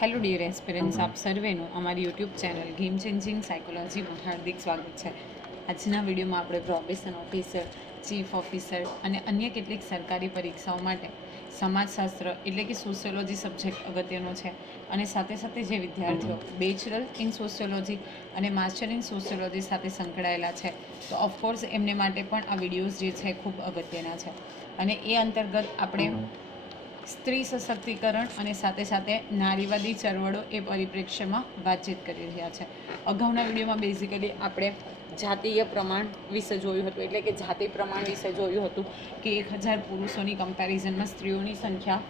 Hello dear aspirants, આપ સર્વેનું અમારી YouTube channel game changing સાયકોલોજીમાં હાર્દિક સ્વાગત છે. આજના વિડીયોમાં આપણે પ્રોબેશન ઓફિસર, ચીફ ઓફિસર અને અન્ય કેટલીક સરકારી પરીક્ષાઓ માટે સમાજશાસ્ત્ર એટલે કે સોશિયોલોજી સબ્જેક્ટ અગત્યનો છે. અને સાથે સાથે જે વિદ્યાર્થીઓ બેચલર ઇન સોશિયોલોજી અને માસ્ટર ઇન સોશિયોલોજી સાથે સંકળાયેલા છે, તો ઓફકોર્સ એમને માટે પણ આ વિડીયોઝ જે છે ખૂબ અગત્યના છે. અને એ અંતર્ગત આપણે સ્ત્રી સશક્તિકરણ અને સાથે સાથે નારીવાદી ચળવળો એ પરિપ્રેક્ષ્યમાં વાતચીત કરી રહ્યા છે. અગાઉના વિડીયોમાં બેઝિકલી આપણે જાતીય પ્રમાણ વિશે જોયું હતું, એટલે કે જાતિ પ્રમાણ વિશે જોયું હતું કે 1000 પુરુષોની કમ્પેરિઝનમાં સ્ત્રીઓની સંખ્યા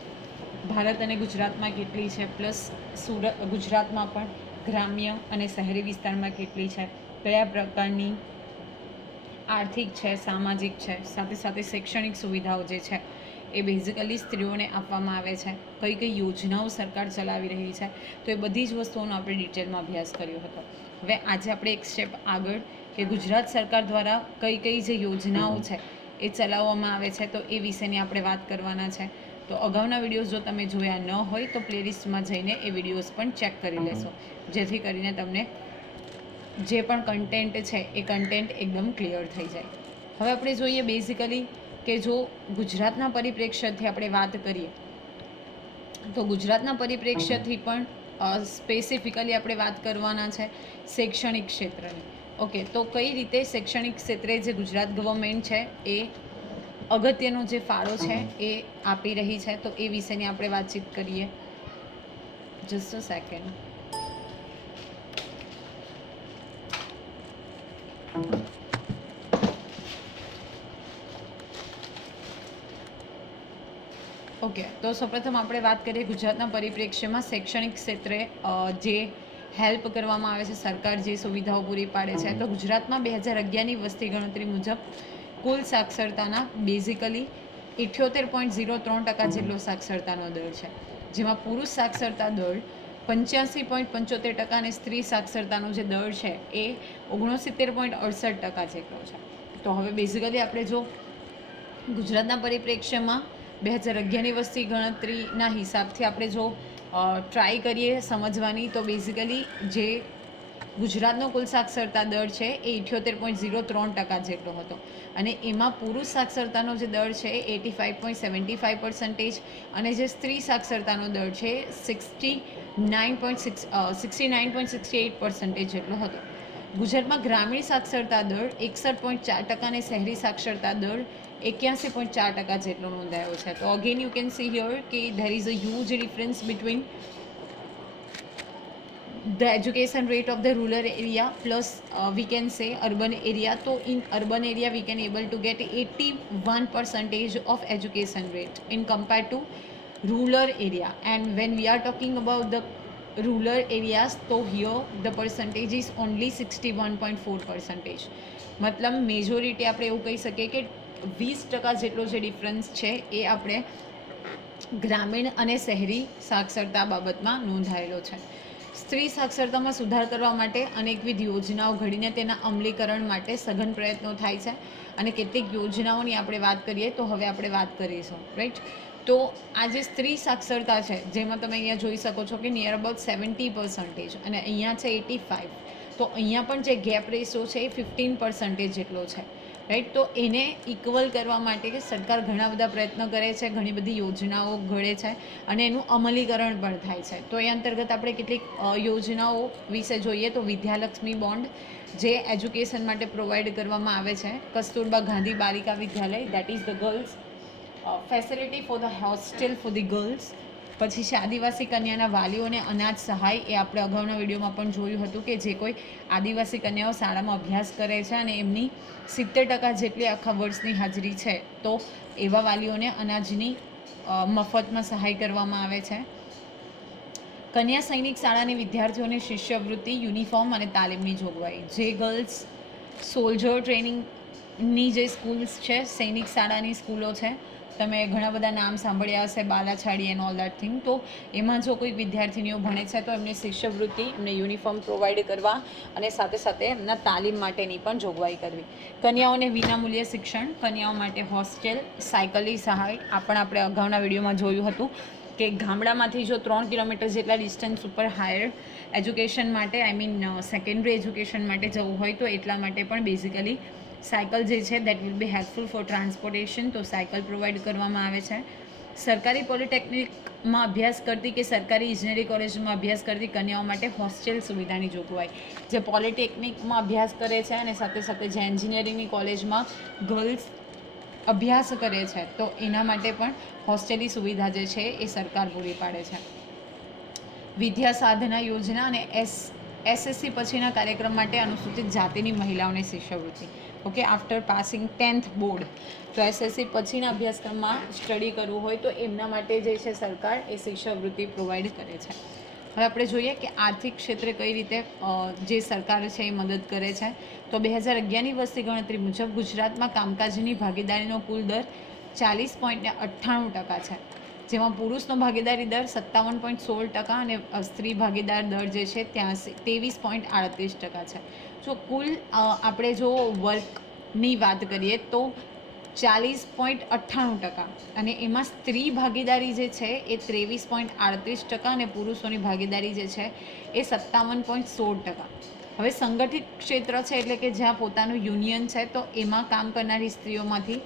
ભારત અને ગુજરાતમાં કેટલી છે, પ્લસ ગુજરાતમાં પણ ગ્રામ્ય અને શહેરી વિસ્તારમાં કેટલી છે, કયા પ્રકારની આર્થિક છે, સામાજિક છે, સાથે સાથે શૈક્ષણિક સુવિધાઓ જે છે એ બેઝિકલી સ્ત્રીઓને આપવામાં આવે છે, કઈ કઈ યોજનાઓ સરકાર ચલાવી રહી છે, તો એ બધી જ વસ્તુઓનો આપણે ડિટેલમાં અભ્યાસ કર્યો હતો. હવે આજે આપણે એક સ્ટેપ આગળ કે ગુજરાત સરકાર દ્વારા કઈ કઈ જે યોજનાઓ છે એ ચલાવવામાં આવે છે, તો એ વિશેની આપણે વાત કરવાના છે. તો અગાઉના વિડીયોઝ જો તમે જોયા ન હોય તો પ્લેલિસ્ટમાં જઈને એ વિડીયોઝ પણ ચેક કરી લેશો, જેથી કરીને તમને જે પણ કન્ટેન્ટ છે એ કન્ટેન્ટ એકદમ ક્લિયર થઈ જાય. હવે આપણે જોઈએ બેઝિકલી કે જો ગુજરાતના પરિપ્રેક્ષ્યથી આપણે વાત કરીએ તો ગુજરાતના પરિપ્રેક્ષ્યથી પણ સ્પેસિફિકલી આપણે વાત કરવાના છે શૈક્ષણિક ક્ષેત્રની. ઓકે, તો કઈ રીતે શૈક્ષણિક ક્ષેત્રે જે ગુજરાત ગવર્મેન્ટ છે એ અગત્યનો જે ફાળો છે એ આપી રહી છે, તો એ વિશેની આપણે વાતચીત કરીએ. Just a second. ઓકે, તો સૌપ્રથમ આપણે વાત કરીએ ગુજરાતના પરિપ્રેક્ષ્યમાં શૈક્ષણિક ક્ષેત્રે જે હેલ્પ કરવામાં આવે છે, સરકાર જે સુવિધાઓ પૂરી પાડે છે. તો ગુજરાતમાં 2011ની વસ્તી ગણતરી મુજબ કુલ સાક્ષરતાના બેઝિકલી 78.03% જેટલો સાક્ષરતાનો દર છે, જેમાં પુરુષ સાક્ષરતા દર 85.75% અને સ્ત્રી સાક્ષરતાનો જે દર છે એ 69.68% જેટલો છે. તો હવે બેઝિકલી આપણે જો ગુજરાતના પરિપ્રેક્ષ્યમાં 2011ની વસ્તી ગણતરીના હિસાબથી આપણે જો ટ્રાય કરીએ સમજવાની, તો બેઝિકલી જે ગુજરાતનો કુલ સાક્ષરતા દર છે એ 78.03% જેટલો હતો, અને એમાં પુરુષ સાક્ષરતાનો જે દર છે એ 85.75% અને જે સ્ત્રી સાક્ષરતાનો દર છે 69.68% જેટલો હતો. ગુજરાતમાં ગ્રામીણ સાક્ષરતા દર 61.4% અને શહેરી સાક્ષરતા દર 81.4% જેટલો નોંધાયો છે. તો again you can see here કે there is a huge difference between the education rate of the rural area plus we can say urban area. So in urban area we can able to get 81% of education rate in compared to rural area, and when we are talking about the rural areas, so here the percentage is only 61.4%. મતલબ majority આપણે એવું કહી શકીએ કે 20% જેટલો જે difference છે એ આપણે ગ્રામીણ અને શહેરી સાક્ષરતા બાબતમાં નોંધાયેલો છે. સ્ત્રી સાક્ષરતામાં સુધાર કરવા માટે અનેકવિધ યોજનાઓ ઘડીને તેના અમલીકરણ માટે સઘન પ્રયત્નો થાય છે, અને કેટલીક યોજનાઓની આપણે વાત કરીએ તો હવે આપણે વાત કરીશું, રાઈટ. તો આ જે સ્ત્રી સાક્ષરતા છે, જેમાં તમે અહીંયા જોઈ શકો છો કે નિયર અબાઉટ 70% અને અહીંયા છે 85%. તો અહીંયા પણ જે ગેપ રેશિયો છે એ 15% જેટલો છે, રાઈટ. તો એને ઇક્વલ કરવા માટે સરકાર ઘણા બધા પ્રયત્નો કરે છે, ઘણી બધી યોજનાઓ ઘડે છે અને એનું અમલીકરણ પણ થાય છે. તો એ અંતર્ગત આપણે કેટલીક યોજનાઓ વિશે જોઈએ તો વિદ્યાલક્ષ્મી બોન્ડ જે એજ્યુકેશન માટે પ્રોવાઈડ કરવામાં આવે છે, Kasturba Gandhi Balika Vidyalaya, that is the girls facility for the hostel for the girls. પછી છે આદિવાસી કન્યાના વાલીઓને અનાજ સહાય, એ આપણે અગાઉના વિડીયોમાં પણ જોયું હતું કે જે કોઈ આદિવાસી કન્યાઓ શાળામાં અભ્યાસ કરે છે અને એમની 70% જેટલી આખા વર્ષની હાજરી છે, તો એવા વાલીઓને અનાજની મફતમાં સહાય કરવામાં આવે છે. કન્યા સૈનિક શાળાની વિદ્યાર્થીઓને શિષ્યવૃત્તિ, યુનિફોર્મ અને તાલીમની જોગવાઈ. જે ગર્લ્સ સોલ્જર ટ્રેનિંગની જે સ્કૂલ્સ છે, સૈનિક શાળાની સ્કૂલો છે, તમે ઘણા બધા નામ સાંભળ્યા હશે, બાલાછાડી એન્ડ ઓલ દેટ થિંગ. તો એમાં જો કોઈ વિદ્યાર્થીનીઓ ભણે છે તો એમને શિષ્યવૃત્તિ, એમને યુનિફોર્મ પ્રોવાઈડ કરવા અને સાથે સાથે એમના તાલીમ માટેની પણ જોગવાઈ કરવી. કન્યાઓને વિનામૂલ્ય શિક્ષણ, કન્યાઓ માટે હોસ્ટેલ, સાયકલની સહાય, આ પણ આપણે અગાઉના વિડીયોમાં જોયું હતું કે ગામડામાંથી જો 3 કિલોમીટર જેટલા ડિસ્ટન્સ ઉપર હાયર એજ્યુકેશન માટે સેકન્ડરી એજ્યુકેશન માટે જવું હોય તો એટલા માટે પણ બેઝિકલી સાયકલ જે છે that will be helpful four transportation, તો સાયકલ પ્રોવાઈડ કરવામાં આવે છે. સરકારી પોલિટેકનિકમાં અભ્યાસ કરતી કે સરકારી ઇજનેરી કોલેજમાં અભ્યાસ કરતી કન્યાઓ માટે હોસ્ટેલ સુવિધાની જોગવાઈ. જે પોલિટેકનિકમાં અભ્યાસ કરે છે અને સાથે સાથે જે એન્જિનિયરિંગની કોલેજમાં ગર્લ્સ અભ્યાસ કરે છે તો એના માટે પણ હોસ્ટેલની સુવિધા જે છે એ સરકાર પૂરી પાડે છે. વિદ્યા સાધના યોજના અને એસએસસી પછીના કાર્યક્રમ માટે અનુસૂચિત જાતિની મહિલાઓને શિષ્યવૃત્તિ. Okay, after passing 10th board, તો એસએસસી પછીના અભ્યાસક્રમમાં સ્ટડી કરવું હોય તો એમના માટે જે છે સરકાર એ શિષ્યવૃત્તિ પ્રોવાઈડ કરે છે. હવે આપણે જોઈએ કે આર્થિક ક્ષેત્રે કઈ રીતે જે સરકાર છે એ મદદ કરે છે. તો 2011ની વસ્તી ગણતરી મુજબ ગુજરાતમાં કામકાજની ભાગીદારીનો કુલ દર 40.98% છે, જેમાં પુરુષનો ભાગીદારી દર 57.16% અને સ્ત્રી ભાગીદાર દર જે છે 23.38% છે. જો કુલ આપણે જો વર્કની વાત કરીએ તો 40.98% અને એમાં સ્ત્રી ભાગીદારી જે છે એ 23.38% અને પુરુષોની ભાગીદારી જે છે એ 57.16%. હવે સંગઠિત ક્ષેત્ર છે એટલે કે જ્યાં પોતાનું યુનિયન છે તો એમાં કામ કરનારી સ્ત્રીઓમાંથી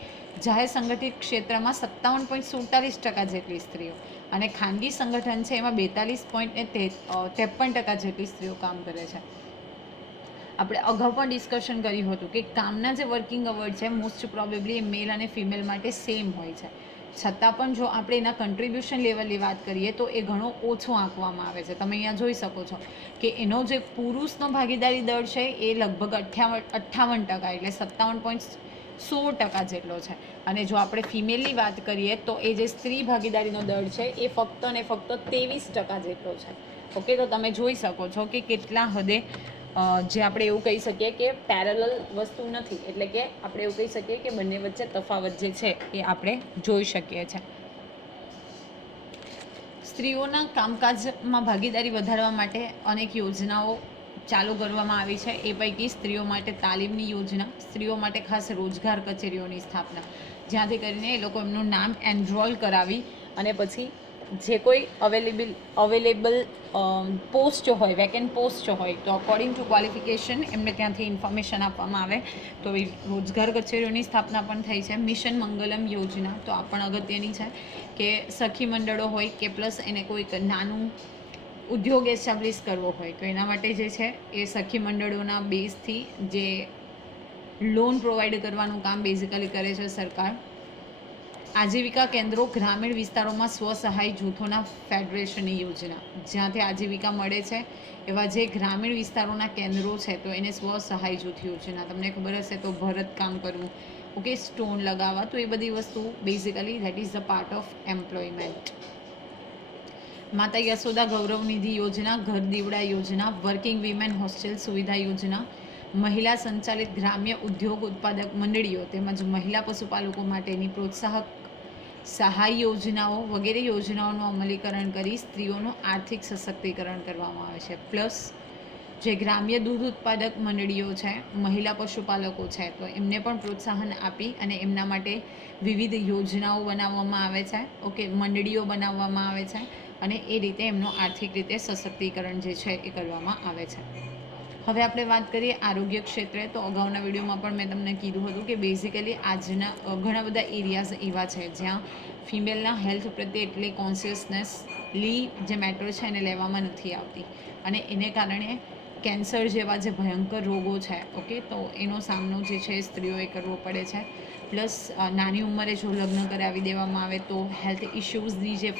જાહેર સંગઠિત ક્ષેત્રમાં 57.47% જેટલી સ્ત્રીઓ અને ખાનગી સંગઠન છે એમાં 42.53% જેટલી સ્ત્રીઓ કામ કરે છે. આપણે અગાઉ પણ ડિસ્કશન કર્યું હતું કે કામના જે વર્કિંગ અવર્સ છે મોસ્ટ પ્રોબેબલી મેલ અને ફિમેલ માટે સેમ હોય છે, છતાં પણ જો આપણે એના કન્ટ્રીબ્યુશન લેવલની વાત કરીએ તો એ ઘણો ઓછો આંકવામાં આવે છે. તમે અહીંયા જોઈ શકો છો કે એનો જે પુરુષનો ભાગીદારી દર છે એ લગભગ 58% એટલે 57.16% જેટલો છે અને જો આપણે ફિમેલની વાત કરીએ તો એ જે સ્ત્રી ભાગીદારીનો દર છે એ ફક્ત ને ફક્ત 23% જેટલો છે. ઓકે, તો તમે જોઈ શકો છો કે કેટલા હદે જે આપણે એવું કહી શકીએ કે પેરેલલ વસ્તુ નથી, એટલે કે આપણે એવું કહી શકીએ કે બંને વચ્ચે તફાવત જે છે એ આપણે જોઈ શકીએ છીએ. સ્ત્રીઓના કામકાજમાં ભાગીદારી વધારવા માટે અનેક યોજનાઓ ચાલુ કરવામાં આવી છે. એ પૈકી સ્ત્રીઓ માટે તાલીમની યોજના, સ્ત્રીઓ માટે ખાસ રોજગાર કચેરીઓની સ્થાપના, જ્યાંથી કરીને એ લોકો એમનું નામ એનરોલ કરાવી અને પછી જે કોઈ અવેલેબલ પોસ્ટ હોય, વેકેન્ટ પોસ્ટ હોય તો અકોર્ડિંગ ટુ ક્વોલિફિકેશન એમને ત્યાંથી ઇન્ફોર્મેશન આપવામાં આવે. તો એ રોજગાર કચેરીઓની સ્થાપના પણ થઈ છે. મિશન મંગલમ યોજના, તો આ પણ અગત્યની છે કે સખી મંડળો હોય કે પ્લસ એને કોઈક નાનું ઉદ્યોગ એસ્ટાબ્લિશ કરવો હોય તો એના માટે જે છે એ સખી મંડળોના બેઝથી જે લોન પ્રોવાઈડ કરવાનું કામ બેઝિકલી કરે છે સરકાર. આજીવિકા કેન્દ્રો, ગ્રામીણ વિસ્તારોમાં સ્વસહાય જૂથોના ફેડરેશનની યોજના, જ્યાંથી આજીવિકા મળે છે એવા જે ગ્રામીણ વિસ્તારોના કેન્દ્રો છે તો એને સ્વસહાય જૂથ યોજના. તમને ખબર હશે તો ભરત કામ કરવું, ઓકે, સ્ટોન લગાવવા, તો એ બધી વસ્તુ basically that is the part of employment. માતા યશોદા ગૌરવ નિધિ યોજના, ઘર દીવડા યોજના, વર્કિંગ વિમેન હોસ્ટેલ સુવિધા યોજના, મહિલા સંચાલિત ગ્રામ્ય ઉદ્યોગ ઉત્પાદક મંડળીઓ તેમજ મહિલા પશુપાલકો માટેની પ્રોત્સાહક સહાય યોજનાઓ વગેરે યોજનાઓનું અમલીકરણ કરી સ્ત્રીઓનું આર્થિક સશક્તિકરણ કરવામાં આવે છે. પ્લસ જે ગ્રામ્ય દૂધ ઉત્પાદક મંડળીઓ છે, મહિલા પશુપાલકો છે તો એમને પણ પ્રોત્સાહન આપી અને એમના માટે વિવિધ યોજનાઓ બનાવવામાં આવે છે. ઓકે, મંડળીઓ બનાવવામાં આવે છે અને એ રીતે એમનું આર્થિક રીતે સશક્તિકરણ જે છે એ કરવામાં આવે છે. હવે આપણે વાત કરીએ આરોગ્ય ક્ષેત્રે, તો અગાઉના વિડીયોમાં પણ મેં તમને કીધું હતું કે બેઝિકલી આજના ઘણા બધા એરિયાઝ એવા છે જ્યાં ફિમેલના હેલ્થ પ્રત્યે એટલી કોન્શિયસનેસલી જે મેટર છે એને લેવામાં નથી આવતી અને એને કારણે કેન્સર જેવા જે ભયંકર રોગો છે, ઓકે, તો એનો સામનો જે છે સ્ત્રીઓએ કરવો પડે છે. પ્લસ નાની ઉંમરે જો લગ્ન કરાવી દેવામાં આવે તો હેલ્થ ઇશ્યુઝની જે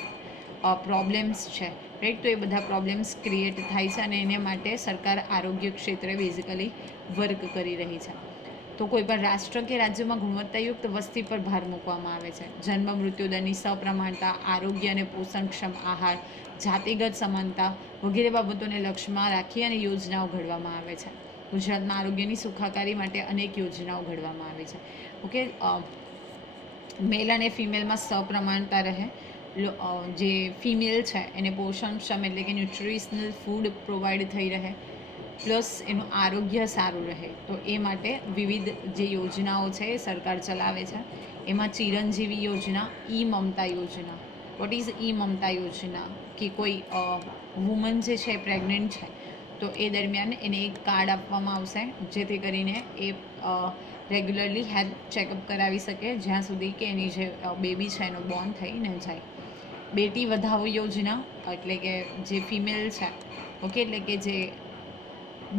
પ્રોબ્લેમ્સ છે, રાઈટ, તો એ બધા પ્રોબ્લેમ્સ ક્રિએટ થાય છે અને એને માટે સરકાર આરોગ્ય ક્ષેત્રે બેઝિકલી વર્ક કરી રહી છે. તો કોઈ પણ રાષ્ટ્ર કે રાજ્યમાં ગુણવત્તાયુક્ત વસ્તી પર ભાર મૂકવામાં આવે છે. જન્મ મૃત્યુદરની સપ્રમાણતા, આરોગ્ય અને પોષણક્ષમ આહાર, જાતિગત સમાનતા વગેરે બાબતોને લક્ષ્યમાં રાખી અને યોજનાઓ ઘડવામાં આવે છે. ગુજરાતમાં આરોગ્યની સુખાકારી માટે અનેક યોજનાઓ ઘડવામાં આવી છે. ઓકે, મેલ અને ફિમેલમાં સપ્રમાણતા રહે, જે ફિમેલ છે એને પોષણક્ષમ એટલે કે ન્યુટ્રિશનલ ફૂડ પ્રોવાઈડ થઈ રહે, પ્લસ એનું આરોગ્ય સારું રહે, તો એ માટે વિવિધ જે યોજનાઓ છે એ સરકાર ચલાવે છે. એમાં ચિરંજીવી યોજના, ઈ મમતા યોજના, વોટ ઇઝ ઈ મમતા યોજના, કે કોઈ વુમન જે છે પ્રેગ્નન્ટ છે તો એ દરમિયાન એને એક કાર્ડ આપવામાં આવશે જેથી કરીને એ રેગ્યુલરલી હેલ્થ ચેકઅપ કરાવી શકે જ્યાં સુધી કે એની જે બેબી છે એનો બોર્ન થઈ ન જાય. બેટી વધાવો યોજના એટલે કે જે ફિમેલ છે, ઓકે, એટલે કે જે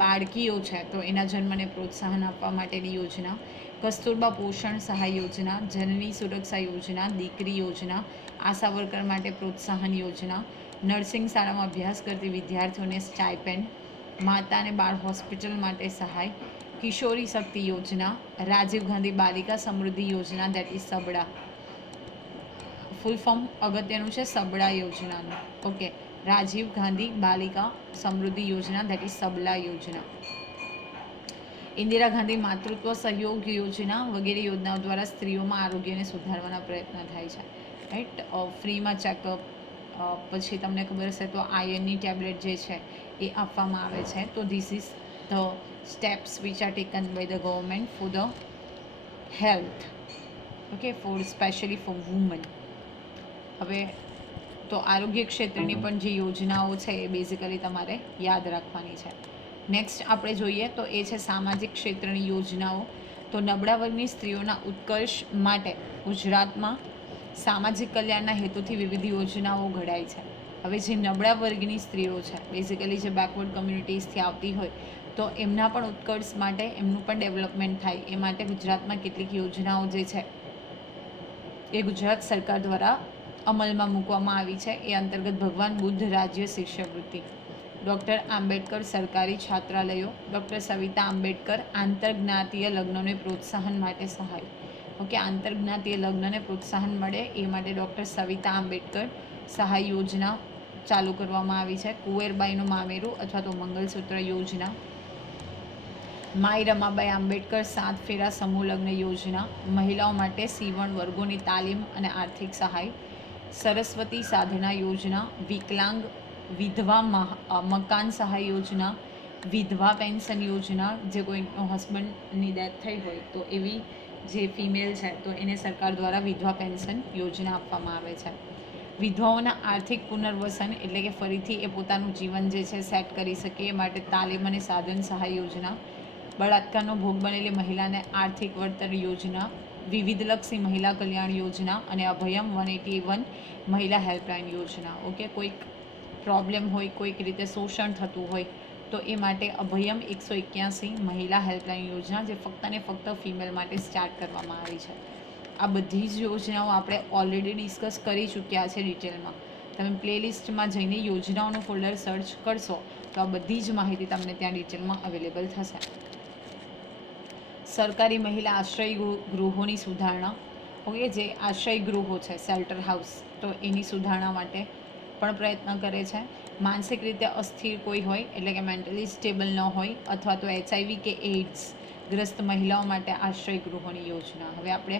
બાળકીઓ છે તો એના જન્મને પ્રોત્સાહન આપવા માટેની યોજના. કસ્તુરબા પોષણ સહાય યોજના, જનની સુરક્ષા યોજના, દીકરી યોજના, આશા વર્કર માટે પ્રોત્સાહન યોજના, નર્સિંગ શાળામાં અભ્યાસ કરતી વિદ્યાર્થીઓને સ્ટાઇપેન્ડ, માતા અને બાળ હોસ્પિટલ માટે સહાય, કિશોરી શક્તિ યોજના, રાજીવ ગાંધી બાલિકા સમૃદ્ધિ યોજના દેટ ઇઝ સબડા, ફૂલ ફોર્મ અગત્યનું છે સબડા યોજનાનું, ઓકે, રાજીવ ગાંધી બાલિકા સમૃદ્ધિ યોજના દેટ ઇઝ સબલા યોજના. ઇન્દિરા ગાંધી માતૃત્વ સહયોગ યોજના વગેરે યોજનાઓ દ્વારા સ્ત્રીઓમાં આરોગ્યને સુધારવાના પ્રયત્ન થાય છે, રાઈટ. ફ્રીમાં ચેકઅપ, પછી તમને ખબર હશે તો આયર્નની ટેબ્લેટ જે છે એ આપવામાં આવે છે. તો this is the steps which are taken by the government for the health, okay, for specially for woman. હવે તો આરોગ્ય ક્ષેત્રની પણ જે યોજનાઓ છે એ બેઝિકલી તમારે યાદ રાખવાની છે. નેક્સ્ટ આપણે જોઈએ તો એ છે સામાજિક ક્ષેત્રની યોજનાઓ. તો નબળા વર્ગની સ્ત્રીઓના ઉત્કર્ષ માટે ગુજરાતમાં સામાજિક કલ્યાણના હેતુથી વિવિધ યોજનાઓ ઘડાઈ છે. હવે જે નબળા વર્ગની સ્ત્રીઓ છે, બેઝિકલી જે બેકવર્ડ કમ્યુનિટીઝથી આવતી હોય તો એમના પણ ઉત્કર્ષ માટે, એમનું પણ ડેવલપમેન્ટ થાય એ માટે ગુજરાતમાં કેટલીક યોજનાઓ જે છે એ ગુજરાત સરકાર દ્વારા અમલમાં મૂકવામાં આવી છે. એ અંતર્ગત ભગવાન બુદ્ધ રાજ્ય શિષ્યવૃત્તિ, ડૉક્ટર આંબેડકર સરકારી છાત્રાલયો, ડૉક્ટર સવિતા આંબેડકર આંતરજ્ઞાતીય લગ્નને પ્રોત્સાહન માટે સહાય, ઓકે, આંતરજ્ઞાતીય લગ્નને પ્રોત્સાહન મળે એ માટે ડૉક્ટર સવિતા આંબેડકર સહાય યોજના ચાલુ કરવામાં આવી છે. કુંવરબાઈનું મામેરું અથવા તો મંગલસૂત્ર યોજના, માઈ રમાબાઈ આંબેડકર 7 ફેરા સમૂહ લગ્ન યોજના, મહિલાઓ માટે સીવણ વર્ગોની તાલીમ અને આર્થિક સહાય, સરસ્વતી સાધના યોજના, વિકલાંગ વિધવા મકાન સહાય યોજના, વિધવા પેન્શન યોજના, જે કોઈનો હસબન્ડની ડેથ થઈ હોય તો એવી જે ફિમેલ છે તો એને સરકાર દ્વારા વિધવા પેન્શન યોજના આપવામાં આવે છે. વિધવાઓના આર્થિક પુનર્વસન એટલે કે ફરીથી એ પોતાનું જીવન જે છે સેટ કરી શકે એ માટે તાલીમ અને સાધન સહાય યોજના, બળાત્કારનો ભોગ બનેલી મહિલાને આર્થિક વળતર યોજના, વિવિધલક્ષી મહિલા કલ્યાણ યોજના અને અભયમ 181 મહિલા હેલ્પલાઇન યોજના. ઓકે, કોઈક પ્રોબ્લેમ હોય, કોઈક રીતે શોષણ થતું હોય તો એ માટે અભયમ 181 મહિલા હેલ્પલાઇન યોજના, જે ફક્ત ને ફક્ત ફિમેલ માટે સ્ટાર્ટ કરવામાં આવી છે. આ બધી જ યોજનાઓ આપણે ઓલરેડી ડિસ્કસ કરી ચૂક્યા છે ડિટેલમાં. તમે પ્લેલિસ્ટમાં જઈને યોજનાઓનું ફોલ્ડર સર્ચ કરશો તો આ બધી જ માહિતી તમને ત્યાં ડિટેલમાં અવેલેબલ થશે. સરકારી મહિલા આશ્રય ગૃહોની સુધારણા, ઓકે, જે આશ્રય ગૃહો છે શેલ્ટર હાઉસ, તો એની સુધારણા માટે પણ પ્રયત્ન કરે છે. માનસિક રીતે અસ્થિર કોઈ હોય એટલે કે મેન્ટલી સ્ટેબલ ન હોય અથવા તો HIV કે એઇડ્સ ગ્રસ્ત મહિલાઓ માટે આશ્રય ગૃહોની યોજના. હવે આપણે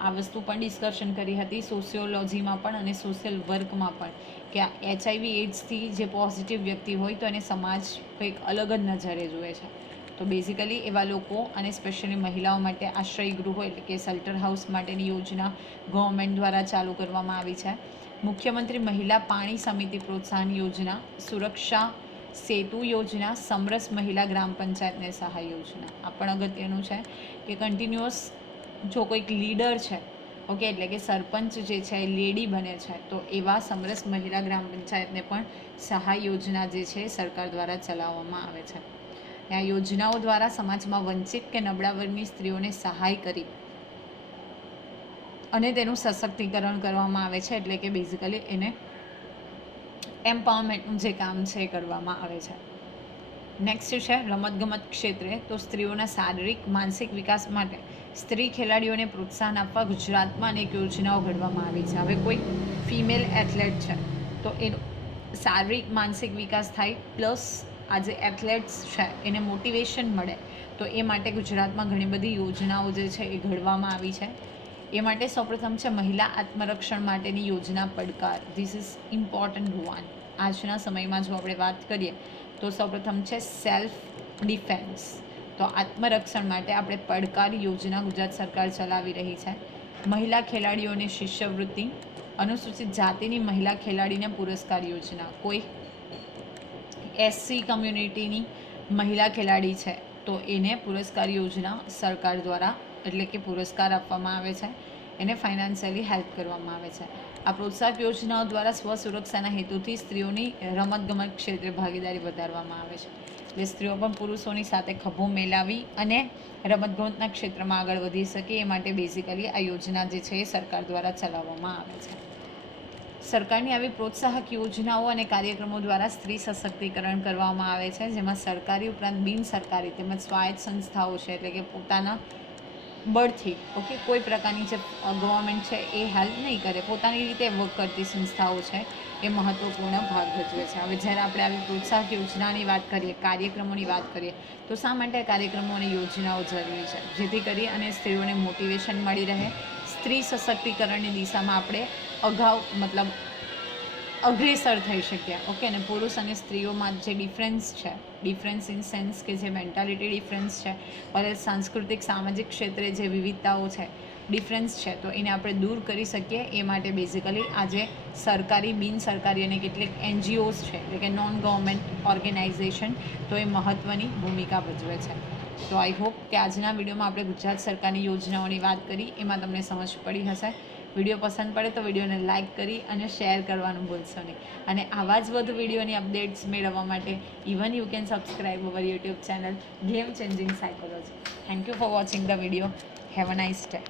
આ વસ્તુ પણ ડિસ્કશન કરી હતી સોશિયોલોજીમાં પણ અને સોશિયલ વર્કમાં પણ, કે આ HIV એઇડ્સથી જે પોઝિટિવ વ્યક્તિ હોય તો એને સમાજ કંઈક અલગ જ નજરે જુએ છે. તો બેઝિકલી એવા લોકો અને સ્પેશિયલી મહિલાઓ માટે આશ્રય ગૃહો એટલે કે શેલ્ટર હાઉસ માટેની યોજના ગવર્મેન્ટ દ્વારા ચાલુ કરવામાં આવી છે. મુખ્યમંત્રી મહિલા પાણી સમિતિ પ્રોત્સાહન યોજના, સુરક્ષા સેતુ યોજના, સમરસ મહિલા ગ્રામ પંચાયતને સહાય યોજના. આ પણ અગત્યનું છે કે કન્ટિન્યુઅસ જો કોઈક લીડર છે, ઓકે, એટલે કે સરપંચ જે છે એ લેડી બને છે તો એવા સમરસ મહિલા ગ્રામ પંચાયતને પણ સહાય યોજના જે છે સરકાર દ્વારા ચલાવવામાં આવે છે. આ યોજનાઓ દ્વારા સમાજમાં વંચિત કે નબળા વર્ગની સ્ત્રીઓને સહાય કરી અને તેનું સશક્તિકરણ કરવામાં આવે છે, એટલે કે બેઝિકલી એને એમ્પાવરમેન્ટનું જે કામ છે એ કરવામાં આવે છે. નેક્સ્ટ છે રમતગમત ક્ષેત્રે. તો સ્ત્રીઓના શારીરિક માનસિક વિકાસ માટે સ્ત્રી ખેલાડીઓને પ્રોત્સાહન આપવા ગુજરાતમાં અનેક યોજનાઓ ઘડવામાં આવી છે. હવે કોઈ ફિમેલ એથ્લેટ છે તો એનો શારીરિક માનસિક વિકાસ થાય પ્લસ આ જે એથ્લેટ્સ છે એને મોટિવેશન મળે તો એ માટે ગુજરાતમાં ઘણી બધી યોજનાઓ જે છે એ ઘડવામાં આવી છે. એ માટે સૌપ્રથમ છે મહિલા આત્મરક્ષણ માટેની યોજના પડકાર. This is important one. આજના સમયમાં જો આપણે વાત કરીએ તો સૌપ્રથમ છે સેલ્ફ ડિફેન્સ. તો આત્મરક્ષણ માટે આપણે પડકાર યોજના ગુજરાત સરકાર ચલાવી રહી છે. મહિલા ખેલાડીઓને શિષ્યવૃત્તિ, અનુસૂચિત જાતિની મહિલા ખેલાડીને પુરસ્કાર યોજના. કોઈ એસસી કમ્યુનિટીની મહિલા ખેલાડી છે તો એને પુરસ્કાર યોજના સરકાર દ્વારા એટલે કે પુરસ્કાર આપવામાં આવે છે, એને ફાઇનાન્શિયલી હેલ્પ કરવામાં આવે છે. આ પ્રોત્સાહક યોજનાઓ દ્વારા સ્વસુરક્ષાના હેતુથી સ્ત્રીઓની રમતગમત ક્ષેત્રે ભાગીદારી વધારવામાં આવે છે. એટલે સ્ત્રીઓ પણ પુરુષોની સાથે ખભો મેલાવી અને રમતગમતના ક્ષેત્રમાં આગળ વધી શકે એ માટે બેઝિકલી આ યોજના જે છે એ સરકાર દ્વારા ચલાવવામાં આવે છે. સરકારની આવી પ્રોત્સાહક યોજનાઓ અને કાર્યક્રમો દ્વારા સ્ત્રી સશક્તિકરણ કરવામાં આવે છે, જેમાં સરકારી ઉપરાંત બિન સરકારી તેમજ સ્વાયત્ત સંસ્થાઓ છે, એટલે કે પોતાના બળથી કોઈ પ્રકારની જે ગવર્મેન્ટ છે એ હેલ્પ નહીં કરે, પોતાની રીતે વર્ક કરતી સંસ્થાઓ છે એ મહત્ત્વપૂર્ણ ભાગ ભજવે છે. હવે જ્યારે આપણે આવી પ્રોત્સાહક યોજનાની વાત કરીએ, કાર્યક્રમોની વાત કરીએ, તો શા માટે કાર્યક્રમો અને યોજનાઓ જરૂરી છે? જેથી કરી અને સ્ત્રીઓને મોટિવેશન મળી રહે, સ્ત્રી સશક્તિકરણની દિશામાં આપણે અગ્રેસર થઈ શક્યા. અને પુરુષ અને સ્ત્રીઓમાં જે ડિફરન્સ ઇન સેન્સ કે જે મેન્ટાલિટી ડિફરન્સ છે, અને સાંસ્કૃતિક સામાજિક ક્ષેત્રે જે વિવિધતાઓ છે, ડિફરન્સ છે, તો એને આપણે દૂર કરી શકીએ એ માટે બેઝિકલી આજે સરકારી, બિન સરકારી અને કેટલીક NGOs છે, એટલે કે નોન ગવર્મેન્ટ ઓર્ગેનાઇઝેશન, તો એ મહત્ત્વની ભૂમિકા ભજવે છે. તો આઈ હોપ કે આજના વિડીયોમાં આપણે ગુજરાત સરકારની યોજનાઓની વાત કરી, એમાં તમને સમજ પડી હશે. વિડીયો પસંદ પડે તો વિડીયોને લાઇક કરી અને શેર કરવાનું ભૂલશો નહીં. અને આવા જ વધુ વિડીયોની અપડેટ્સ મેળવવા માટે even you can subscribe our YouTube channel game changing psychology. Thank you for watching the video. Have a nice day.